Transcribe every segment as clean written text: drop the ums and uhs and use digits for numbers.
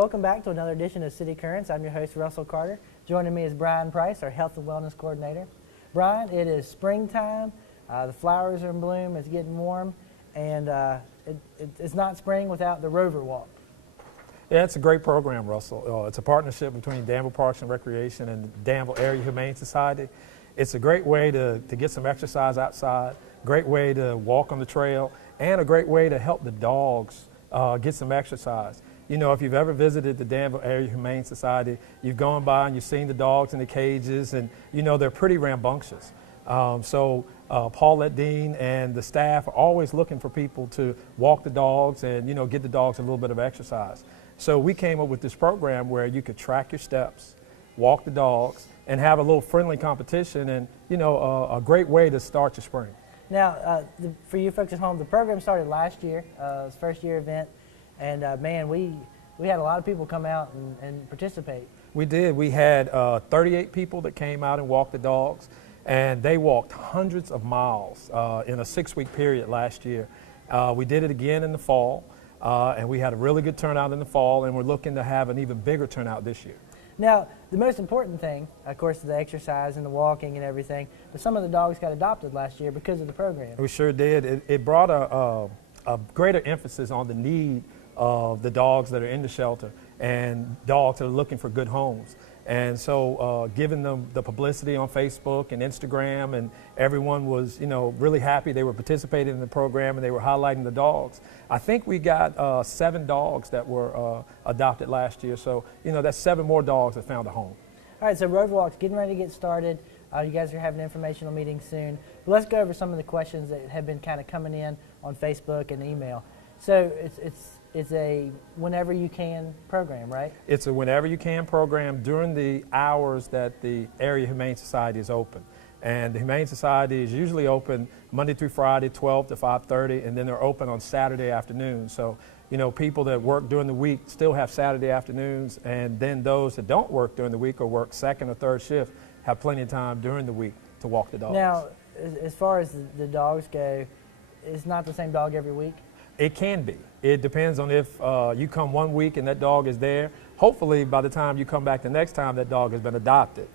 welcome back to another edition of City Currents. I'm your host, Russell Carter. Joining me is Brian Price, our Health and Wellness Coordinator. Brian, it is springtime. The flowers are in bloom. It's getting warm, and it's not spring without the Rover Walk. Yeah, it's a great program, Russell. It's a partnership between Danville Parks and Recreation and Danville Area Humane Society. It's a great way to get some exercise outside, great way to walk on the trail, and a great way to help the dogs get some exercise. You know, if you've ever visited the Danville Area Humane Society, you've gone by and you've seen the dogs in the cages, and you know they're pretty rambunctious. Paulette Dean and the staff are always looking for people to walk the dogs and, you know, get the dogs a little bit of exercise. So we came up with this program where you could track your steps, walk the dogs, and have a little friendly competition, and, you know, a great way to start your spring. Now, for you folks at home, the program started last year. It was first year event. And man, we had a lot of people come out and participate. We did. We had 38 people that came out and walked the dogs, and they walked hundreds of miles in a 6-week period last year. We did it again in the fall, and we had a really good turnout in the fall, and we're looking to have an even bigger turnout this year. Now, the most important thing, of course, is the exercise and the walking and everything, but some of the dogs got adopted last year because of the program. We sure did. It brought a greater emphasis on the need of the dogs that are in the shelter and dogs that are looking for good homes. And so giving them the publicity on Facebook and Instagram, and everyone was, you know, really happy they were participating in the program and they were highlighting the dogs. I think we got 7 dogs that were adopted last year. So, you know, that's 7 more dogs that found a home. All right, so Rover Walk's getting ready to get started. You guys are having an informational meeting soon. But let's go over some of the questions that have been kind of coming in on Facebook and email. So it's a whenever you can program, right? It's a whenever you can program during the hours that the Area Humane Society is open. And the Humane Society is usually open Monday through Friday, 12 to 5:30, and then they're open on Saturday afternoons. So, you know, people that work during the week still have Saturday afternoons, and then those that don't work during the week or work second or third shift have plenty of time during the week to walk the dogs. Now, as far as the dogs go, it's not the same dog every week? It can be. It depends on if you come one week and that dog is there. Hopefully, by the time you come back the next time, that dog has been adopted.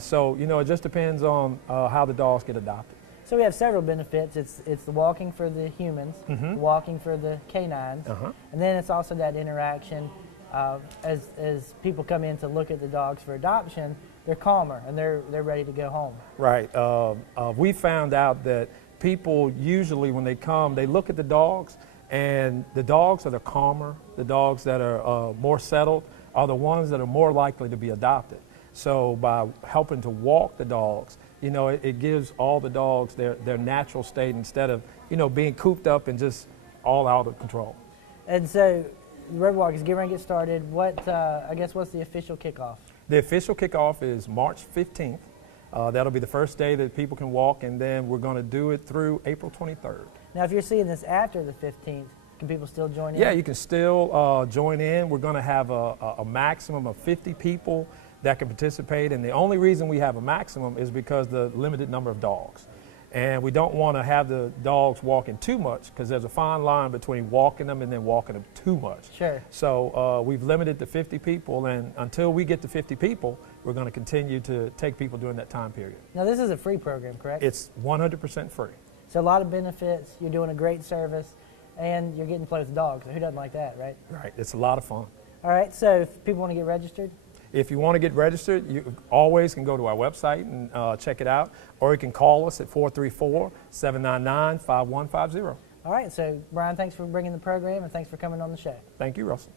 So, you know, it just depends on how the dogs get adopted. So we have several benefits. It's the walking for the humans, Mm-hmm. walking for the canines, and then it's also that interaction. As people come in to look at the dogs for adoption, they're calmer and they're ready to go home. Right. We found out that people usually, when they come, they look at the dogs, and the dogs that are calmer, the dogs that are more settled, are the ones that are more likely to be adopted. So by helping to walk the dogs, you know, it gives all the dogs their natural state instead of, you know, being cooped up and just all out of control. And so the Rover Walk is getting ready to get started. What's the official kickoff? The official kickoff is March 15th. That'll be the first day that people can walk, and then we're going to do it through April 23rd. Now, if you're seeing this after the 15th, can people still join in? Yeah, you can still join in. We're going to have a maximum of 50 people that can participate, and the only reason we have a maximum is because the limited number of dogs. And we don't want to have the dogs walking too much, because there's a fine line between walking them and then walking them too much. Sure. So we've limited to 50 people, and until we get to 50 people, we're going to continue to take people during that time period. Now, this is a free program, correct? It's 100% free. So a lot of benefits. You're doing a great service, and you're getting to play with dogs. Who doesn't like that, right? Right. It's a lot of fun. All right. So if people want to get registered? If you want to get registered, you always can go to our website and check it out, or you can call us at 434-799-5150. All right. So, Brian, thanks for bringing the program, and thanks for coming on the show. Thank you, Russell.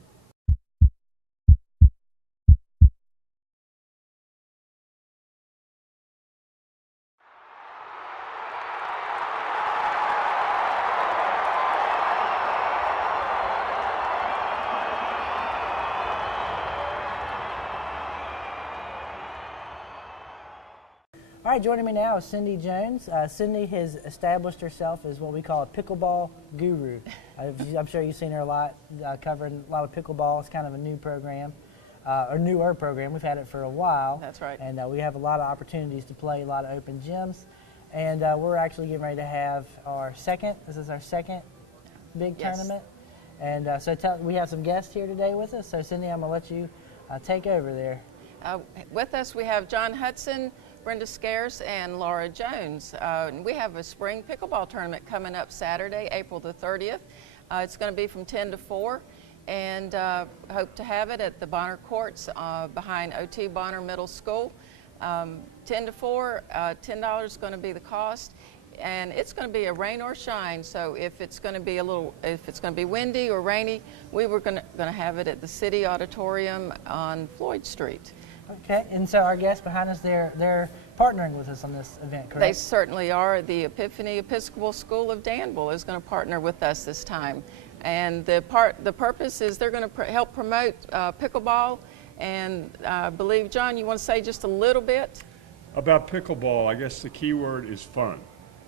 All right, joining me now is Cindy Jones. Cindy has established herself as what we call a pickleball guru. I'm sure you've seen her a lot, covering a lot of pickleball. It's kind of a new program, or newer program. We've had it for a while. That's right. And we have a lot of opportunities to play, a lot of open gyms. And we're actually getting ready to have this is our second big Yes. tournament. And we have some guests here today with us. So Cindy, I'm going to let you take over there. With us we have John Hudson, Brenda Scares, and Laura Jones. We have a spring pickleball tournament coming up Saturday, April the 30th. It's going to be from 10 to 4, and hope to have it at the Bonner Courts behind O.T. Bonner Middle School. 10 to 4, $10 is going to be the cost. And it's going to be a rain or shine. So if it's going to be windy or rainy, we were going to have it at the City Auditorium on Floyd Street. Okay, and so our guests behind us, they're partnering with us on this event, correct? They certainly are. The Epiphany Episcopal School of Danville is going to partner with us this time. And the purpose is they're going to help promote pickleball. And I believe, John, you want to say just a little bit? About pickleball, I guess the key word is fun.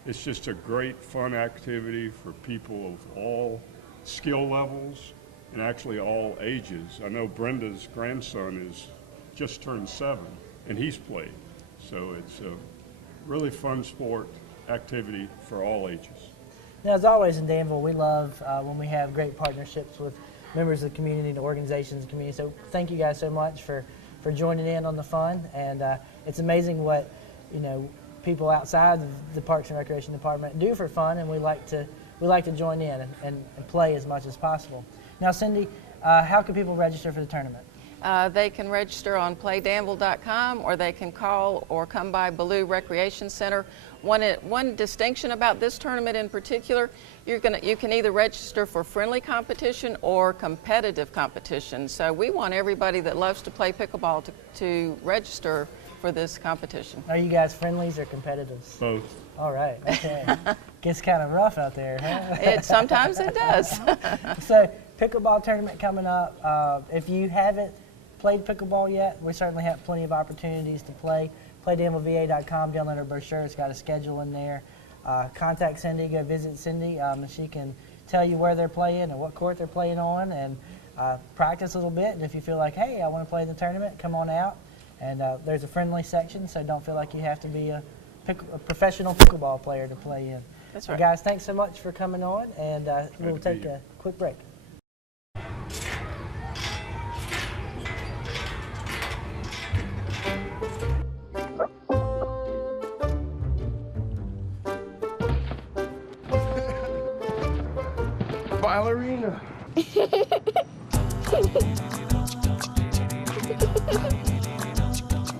It's just a great fun activity for people of all skill levels and actually all ages. I know Brenda's grandson is just turned 7 and he's played. So it's a really fun sport activity for all ages. Now, as always in Danville, we love when we have great partnerships with members of the community and organizations in the community. So thank you guys so much for joining in on the fun. And it's amazing what, people outside the Parks and Recreation Department do for fun, and we like to join in and play as much as possible. Now, Cindy, how can people register for the tournament? They can register on playdanville.com, or they can call or come by Ballou Recreation Center. One distinction about this tournament in particular, you can either register for friendly competition or competitive competition. So we want everybody that loves to play pickleball to register for this competition. Are you guys friendlies or competitives? Both. All right, okay. Gets kind of rough out there, huh? Sometimes it does. So, pickleball tournament coming up. If you haven't played pickleball yet, we certainly have plenty of opportunities to play. PlayDanvilleVA.com, download our brochure. It's got a schedule in there. Contact Cindy, go visit Cindy. She can tell you where they're playing and what court they're playing on, and practice a little bit. And if you feel like, hey, I want to play in the tournament, come on out. And there's a friendly section, so don't feel like you have to be a professional pickleball player to play in. That's right. Guys, thanks so much for coming on, and we'll take a quick break. Ballerina.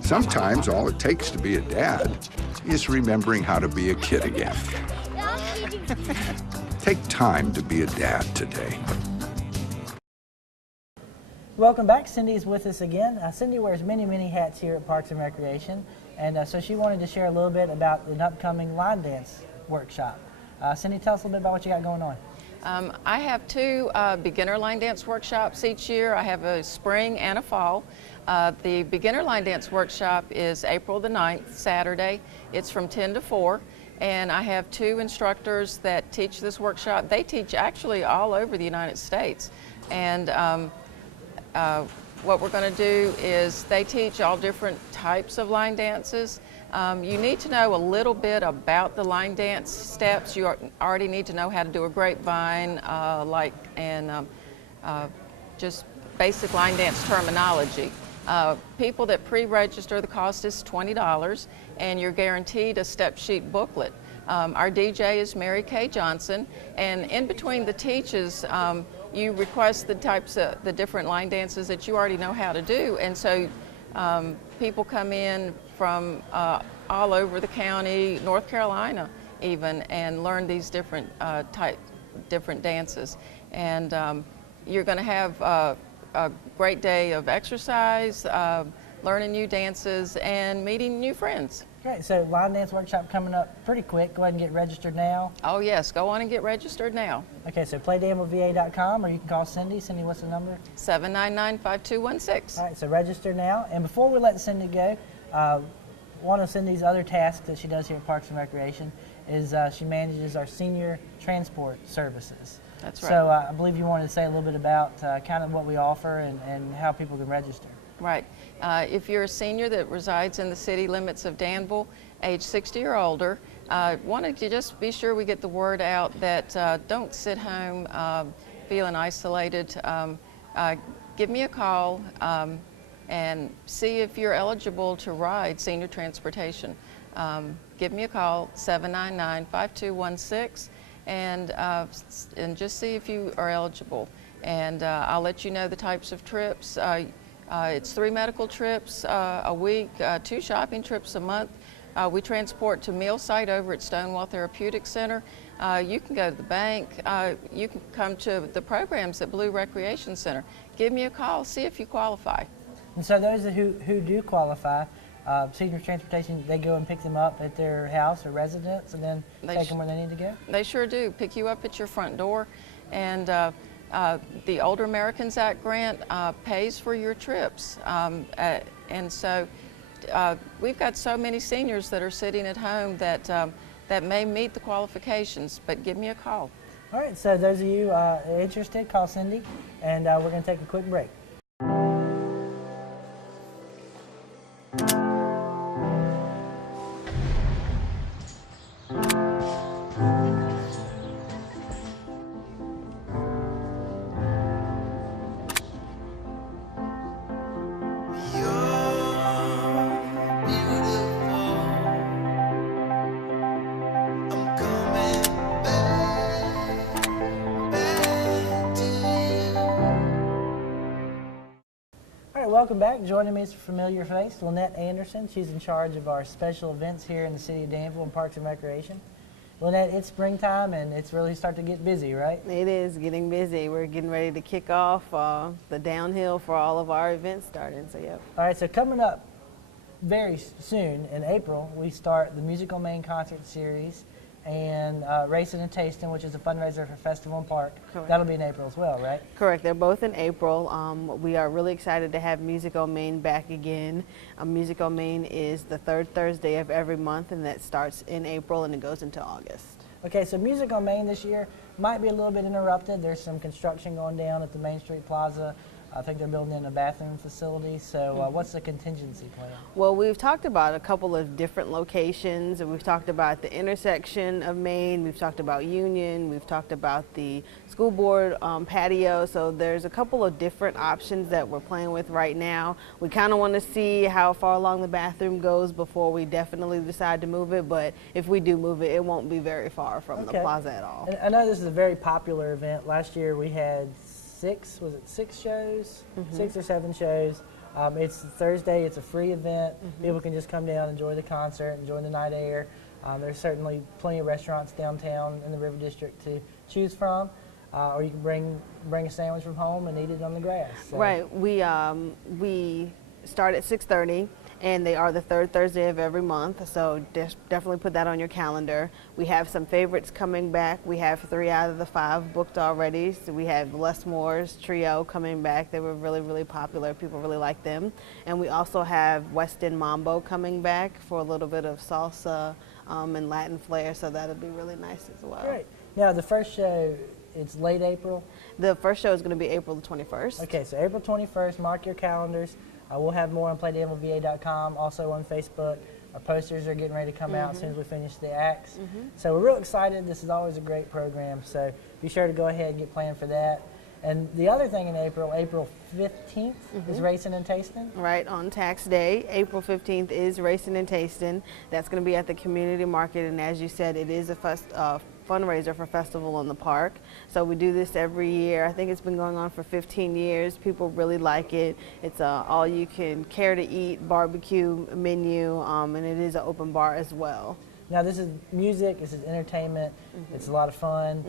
Sometimes all it takes to be a dad is remembering how to be a kid again. Take time to be a dad today. Welcome back. Cindy's with us again. Cindy wears many, many hats here at Parks and Recreation, and so she wanted to share a little bit about an upcoming line dance workshop. Cindy, tell us a little bit about what you got going on. I have 2 beginner line dance workshops each year. I have a spring and a fall. The beginner line dance workshop is April the 9th, Saturday. It's from 10 to 4. And I have 2 instructors that teach this workshop. They teach actually all over the United States. And what we're going to do is they teach all different types of line dances. You need to know a little bit about the line dance steps. You already need to know how to do a grapevine, and just basic line dance terminology. People that pre-register, the cost is $20, and you're guaranteed a step sheet booklet. Our DJ is Mary Kay Johnson, and in between the teaches, you request the different line dances that you already know how to do, and so people come in from all over the county, North Carolina even, and learn these different dances. And you're going to have a great day of exercise, learning new dances, and meeting new friends. Great. So line dance workshop coming up pretty quick. Go ahead and get registered now. Oh yes, go on and get registered now. Okay, so playdanvilleva.com, or you can call Cindy. Cindy, what's the number? 799-5216. All right, so register now. And before we let Cindy go, one of Cindy's other tasks that she does here at Parks and Recreation is she manages our senior transport services. That's right. So I believe you wanted to say a little bit about kind of what we offer and how people can register. Right. If you're a senior that resides in the city limits of Danville, age 60 or older, wanted to just be sure we get the word out that don't sit home. feeling isolated, give me a call and see if you're eligible to ride senior transportation. Give me a call, 799-5216, and just see if you are eligible. And I'll let you know the types of trips. It's 3 medical trips a week, 2 shopping trips a month. We transport to meal site over at Stonewall Therapeutic Center. You can go to the bank. You can come to the programs at Blue Recreation Center. Give me a call, see if you qualify. And so those who do qualify, senior transportation, they go and pick them up at their house or residence and then take them where they need to go? They sure do. Pick you up at your front door. And the Older Americans Act grant pays for your trips. And so we've got so many seniors that are sitting at home that, that may meet the qualifications, but give me a call. All right, so those of you interested, call Cindy, and we're going to take a quick break. Welcome back. Joining me is a familiar face, Lynette Anderson. She's in charge of our special events here in the city of Danville and Parks and Recreation. Lynette, it's springtime and it's really starting to get busy, right? It is getting busy. We're getting ready to kick off the downhill for all of our events starting, so yep. All right, so coming up very soon in April, we start the Music on Main concert series and Racing and Tasting, which is a fundraiser for Festival and Park. Correct. That'll be in April as well, right? Correct. They're both in April. We are really excited to have Music on Main back again. Music on Main is the 3rd Thursday of every month, and that starts in April and it goes into August. Okay, so Music on Main this year might be a little bit interrupted. There's some construction going down at the Main Street Plaza. I think they're building in a bathroom facility. So what's the contingency plan? Well, we've talked about a couple of different locations. We've talked about the intersection of Main. We've talked about Union. We've talked about the school board patio. So there's a couple of different options that we're playing with right now. We kind of want to see how far along the bathroom goes before we definitely decide to move it. But if we do move it, it won't be very far from the plaza at all. And I know this is a very popular event. Last year we had six shows? 6 or 7 shows. It's Thursday, it's a free event. People can just come down, enjoy the concert, enjoy the night air. There's certainly plenty of restaurants downtown in the River District to choose from. Or you can bring a sandwich from home and eat it on the grass. So. Right, we start at 6:30. And they are the 3rd Thursday of every month, so definitely put that on your calendar. We have some favorites coming back. We have 3 out of the 5 booked already. So we have Les Moore's Trio coming back. They were really, really popular. People really like them. And we also have West End Mambo coming back for a little bit of salsa and Latin flair, so that'll be really nice as well. Great. Now, the first show, it's late April? The first show is going to be April the 21st. Okay, so April 21st, mark your calendars. We'll have more on PlayDanvilleVA.com, also on Facebook. Our posters are getting ready to come out as soon as we finish the acts. So we're real excited. This is always a great program, so be sure to go ahead and get planned for that. And the other thing in April, April 15th, is Racing and Tasting. Right, on tax day, April 15th is Racing and Tasting. That's going to be at the community market, and as you said, it is a fundraiser for Festival in the Park. So we do this every year. I think it's been going on for 15 years. People really like it. It's a all you can care to eat barbecue menu, and it is an open bar as well. Now this is music, this is entertainment, it's a lot of fun.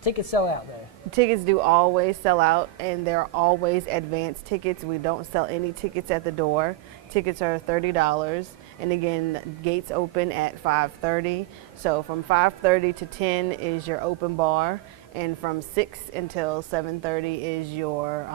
Tickets sell out though. Tickets do always sell out, and they're always advanced tickets. We don't sell any tickets at the door. Tickets are $30, and again, gates open at 5:30. So from 5:30 to 10 is your open bar, and from 6 until 7:30 is your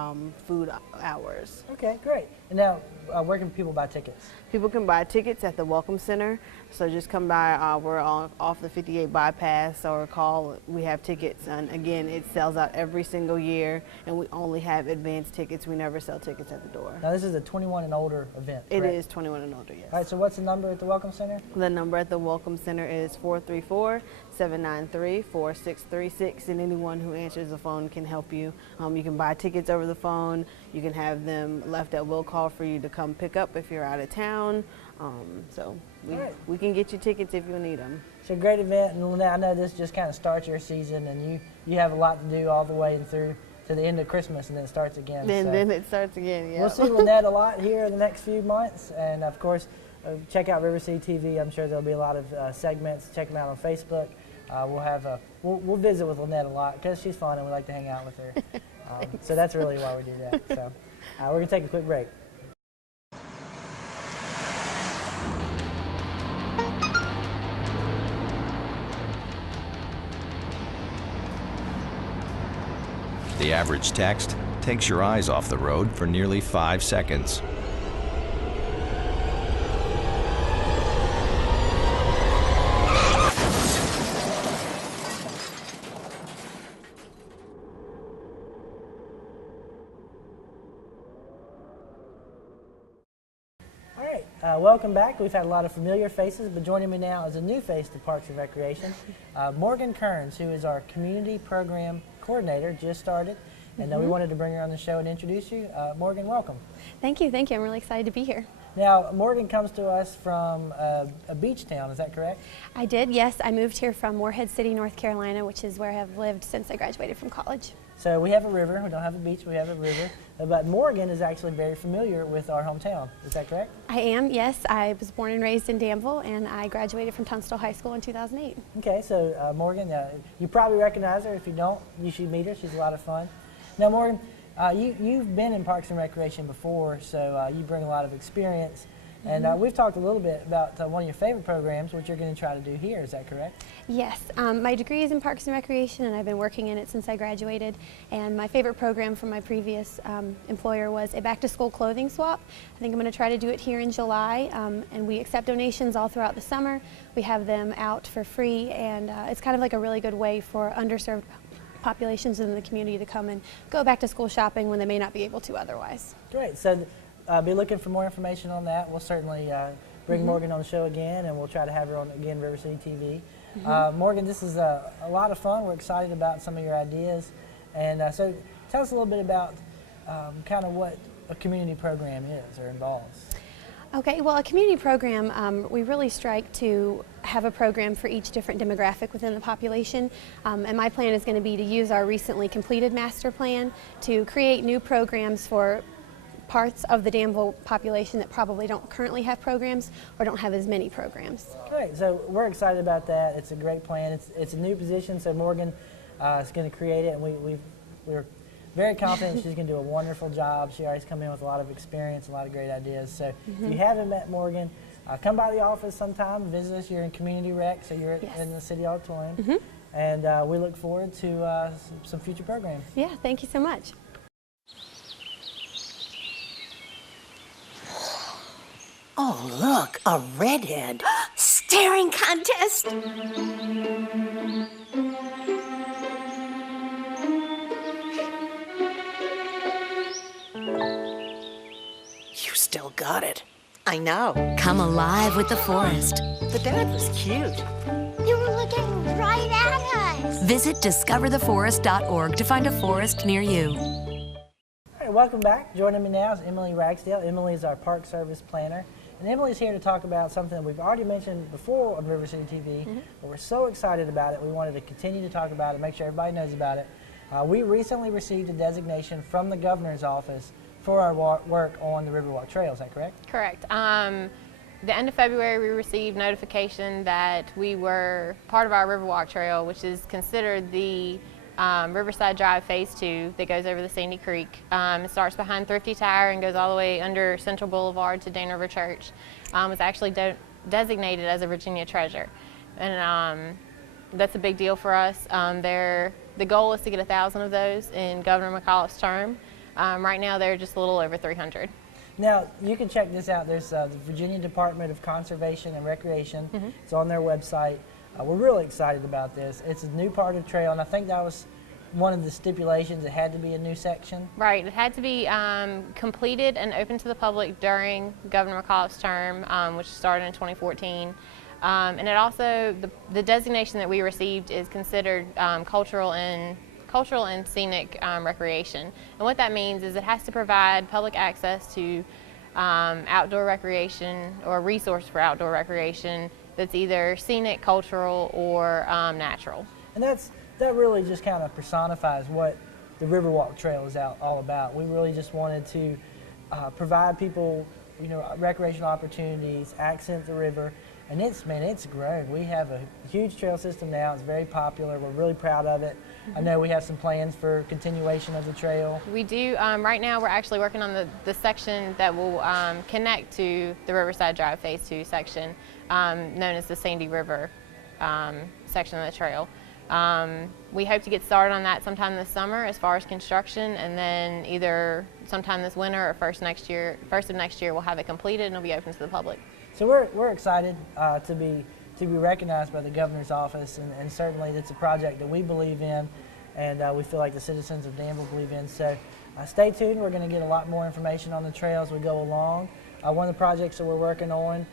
food hours. Okay, great. And now, where can people buy tickets? People can buy tickets at the Welcome Center. So just come by. We're off the 58 bypass or call. We have tickets. And again, it sells out every single year. And we only have advance tickets. We never sell tickets at the door. Now, this is a 21 and older event, correct? It is 21 and older, yes. All right, so what's the number at the Welcome Center? The number at the Welcome Center is 434-793-4636. And anyone who answers the phone can help you. You can buy tickets over the phone. You can have them left at will call for you to come pick up if you're out of town. So we can get you tickets if you need them. It's a great event, and Lynette, I know this just kind of starts your season, and you have a lot to do all the way through to the end of Christmas, and then it starts again. Then it starts again, yeah. We'll see Lynette a lot here in the next few months, and of course, check out River City TV. I'm sure there'll be a lot of segments. Check them out on Facebook. We'll visit with Lynette a lot because she's fun, and we like to hang out with her. So that's really why we do that. So we're going to take a quick break. The average text takes your eyes off the road for nearly 5 seconds. All right, welcome back. We've had a lot of familiar faces, but joining me now is a new face to Parks and Recreation, Morgan Kearns, who is our Community Program Coordinator, just started. And we wanted to bring her on the show and introduce you. Morgan, welcome. Thank you, thank you. I'm really excited to be here. Now, Morgan comes to us from a beach town, is that correct? I did, yes. I moved here from Morehead City, North Carolina, which is where I have lived since I graduated from college. So we have a river. We don't have a beach, we have a river. But Morgan is actually very familiar with our hometown, is that correct? I am, yes. I was born and raised in Danville, and I graduated from Tunstall High School in 2008. Okay, so Morgan, you probably recognize her. If you don't, you should meet her. She's a lot of fun. Now, Morgan, you've been in Parks and Recreation before, so you bring a lot of experience. And we've talked a little bit about one of your favorite programs, which you're going to try to do here. Is that correct? Yes. My degree is in Parks and Recreation, and I've been working in it since I graduated. And my favorite program from my previous employer was a back-to-school clothing swap. I think I'm going to try to do it here in July. And we accept donations all throughout the summer. We have them out for free, and it's kind of like a really good way for underserved populations in the community to come and go back to school shopping when they may not be able to otherwise. Great. So be looking for more information on that. We'll certainly bring Morgan on the show again, and we'll try to have her on again, River City TV. Morgan, this is a lot of fun. We're excited about some of your ideas. And so tell us a little bit about kind of what a community program is or involves. Okay, well, a community program, we really strike to have a program for each different demographic within the population. And my plan is going to be to use our recently completed master plan to create new programs for parts of the Danville population that probably don't currently have programs or don't have as many programs. Great, so we're excited about that. It's a great plan. It's a new position, so Morgan is going to create it, and we're very confident she's going to do a wonderful job. She already come in with a lot of experience, a lot of great ideas. So if you haven't met Morgan, come by the office sometime, visit us. You're in Community Rec, so you're in the City Auditorium. And we look forward to some future programs. Yeah, thank you so much. Oh, look, a redhead. Staring contest. You still got it. I know. Come alive with the forest. The dad was cute. You were looking right at us. Visit discovertheforest.org to find a forest near you. All right, welcome back. Joining me now is Emily Ragsdale. Emily is our Park Service Planner. And Emily's here to talk about something that we've already mentioned before on River City TV, but we're so excited about it. We wanted to continue to talk about it, make sure everybody knows about it. We recently received a designation from the governor's office for our work on the Riverwalk Trail. Is that correct? Correct. The end of February, we received notification that we were part of our Riverwalk Trail, which is considered the Riverside Drive Phase 2 that goes over the Sandy Creek. It starts behind Thrifty Tire and goes all the way under Central Boulevard to Dane River Church. It's actually designated as a Virginia treasure. And that's a big deal for us. The goal is to get 1,000 of those in Governor McAuliffe's term. Right now, they're just a little over 300. Now, you can check this out. There's the Virginia Department of Conservation and Recreation. It's on their website. We're really excited about this. It's a new part of the trail, and I think that was one of the stipulations. It had to be a new section. Right. It had to be completed and open to the public during Governor McAuliffe's term, which started in 2014. And it also, the designation that we received is considered cultural and scenic recreation. And what that means is it has to provide public access to outdoor recreation or a resource for outdoor recreation that's either scenic, cultural, or natural. And that really just kind of personifies what the Riverwalk Trail is all about. We really just wanted to provide people, recreational opportunities, accent the river, and it's grown. We have a huge trail system now. It's very popular. We're really proud of it. I know we have some plans for continuation of the trail. We do. Right now we're actually working on the section that will connect to the Riverside Drive Phase 2 section, known as the Sandy River section of the trail. We hope to get started on that sometime this summer as far as construction, and then either sometime this winter or first of next year we'll have it completed and it'll be open to the public. So we're excited to be recognized by the governor's office, and certainly it's a project that we believe in, and we feel like the citizens of Danville believe in. So stay tuned. We're going to get a lot more information on the trail as we go along. One of the projects that we're working on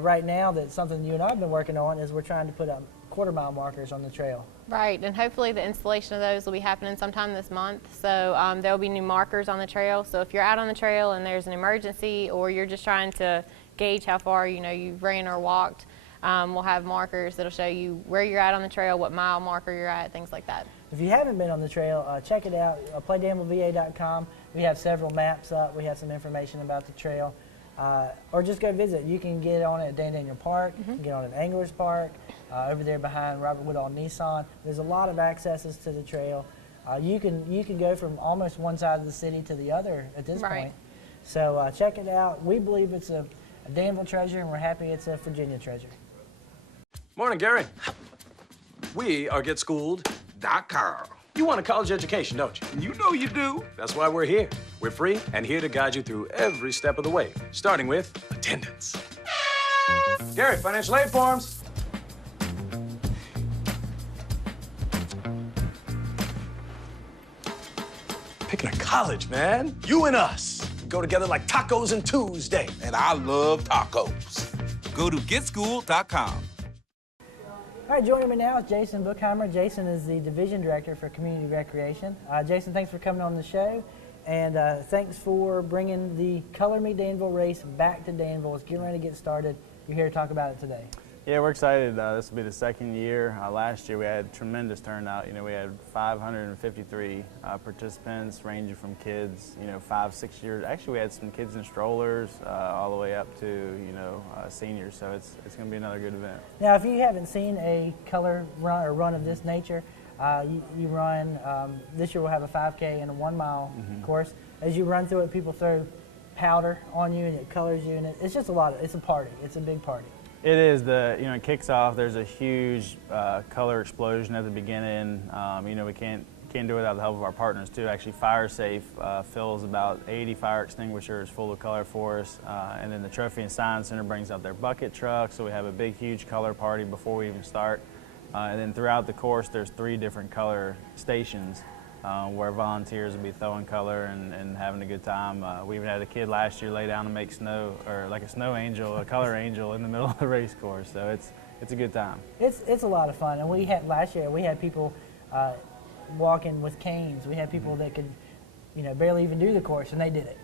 right now, that's something you and I have been working on, is we're trying to put up quarter-mile markers on the trail. Right, and hopefully the installation of those will be happening sometime this month. So there will be new markers on the trail. So if you're out on the trail and there's an emergency, or you're just trying to gauge how far you've ran or walked, we'll have markers that'll show you where you're at on the trail, what mile marker you're at, things like that. If you haven't been on the trail, check it out, playdanvilleva.com. We have several maps up. We have some information about the trail. Or just go visit. You can get on it at Dan Daniel Park, you can get on it at Anglers Park, over there behind Robert Woodall Nissan. There's a lot of accesses to the trail. You can go from almost one side of the city to the other at this point. So check it out. We believe it's a Danville treasure, and we're happy it's a Virginia treasure. Morning, Gary. We are GetSchooled.com. You want a college education, don't you? You know you do. That's why we're here. We're free and here to guide you through every step of the way, starting with attendance. Gary, financial aid forms. Picking a college, man. You and us. We go together like tacos and Tuesday. And I love tacos. Go to GetSchooled.com. All right, joining me now is Jason Bookheimer. Jason is the Division Director for Community Recreation. Jason, thanks for coming on the show, and thanks for bringing the Color Me Danville race back to Danville. It's getting ready to get started. You're here to talk about it today. Yeah, we're excited. This will be the second year. Last year we had tremendous turnout. We had 553 participants, ranging from kids, 5, 6 years. Actually, we had some kids in strollers all the way up to, seniors. So it's going to be another good event. Now, if you haven't seen a color run of this nature, you run. This year we'll have a 5K and a 1 mile course. As you run through it, people throw powder on you and it colors you, and it's just it's a party. It's a big party. It is. It kicks off. There's a huge color explosion at the beginning. We can't do it without the help of our partners too. Actually, FireSafe fills about 80 fire extinguishers full of color for us, and then the Trophy and Science Center brings out their bucket truck. So we have a big, huge color party before we even start. And then throughout the course, there's 3 different color stations where volunteers will be throwing color and having a good time. We even had a kid last year lay down and make snow, or like a snow angel, a color angel in the middle of the race course. So it's a good time. It's a lot of fun. And last year we had people walking with canes. We had people that could, barely even do the course, and they did it.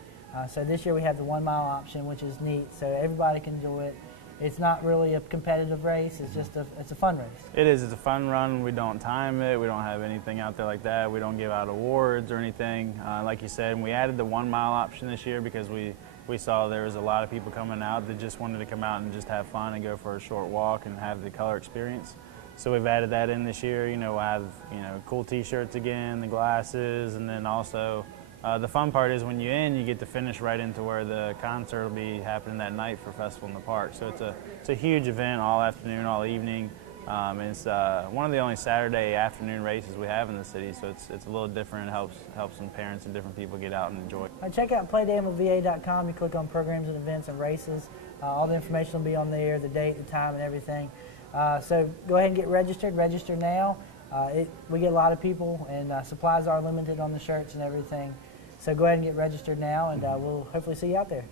So this year we have the 1 mile option, which is neat. So everybody can enjoy it. It's not really a competitive race. It's just it's a fun race. It is. It's a fun run. We don't time it. We don't have anything out there like that. We don't give out awards or anything. Like you said, we added the 1 mile option this year because we saw there was a lot of people coming out that just wanted to come out and just have fun and go for a short walk and have the color experience. So we've added that in this year. We'll have cool T-shirts again, the glasses, and then also the fun part is when you get to finish right into where the concert will be happening that night for Festival in the Park. So it's a huge event all afternoon, all evening. And it's one of the only Saturday afternoon races we have in the city, so it's a little different. It helps some parents and different people get out and enjoy. Check out playdanvilleva.com. You click on programs and events and races. All the information will be on there, the date, the time, and everything. So go ahead and get registered. Register now. We get a lot of people, and supplies are limited on the shirts and everything. So go ahead and get registered now, and we'll hopefully see you out there.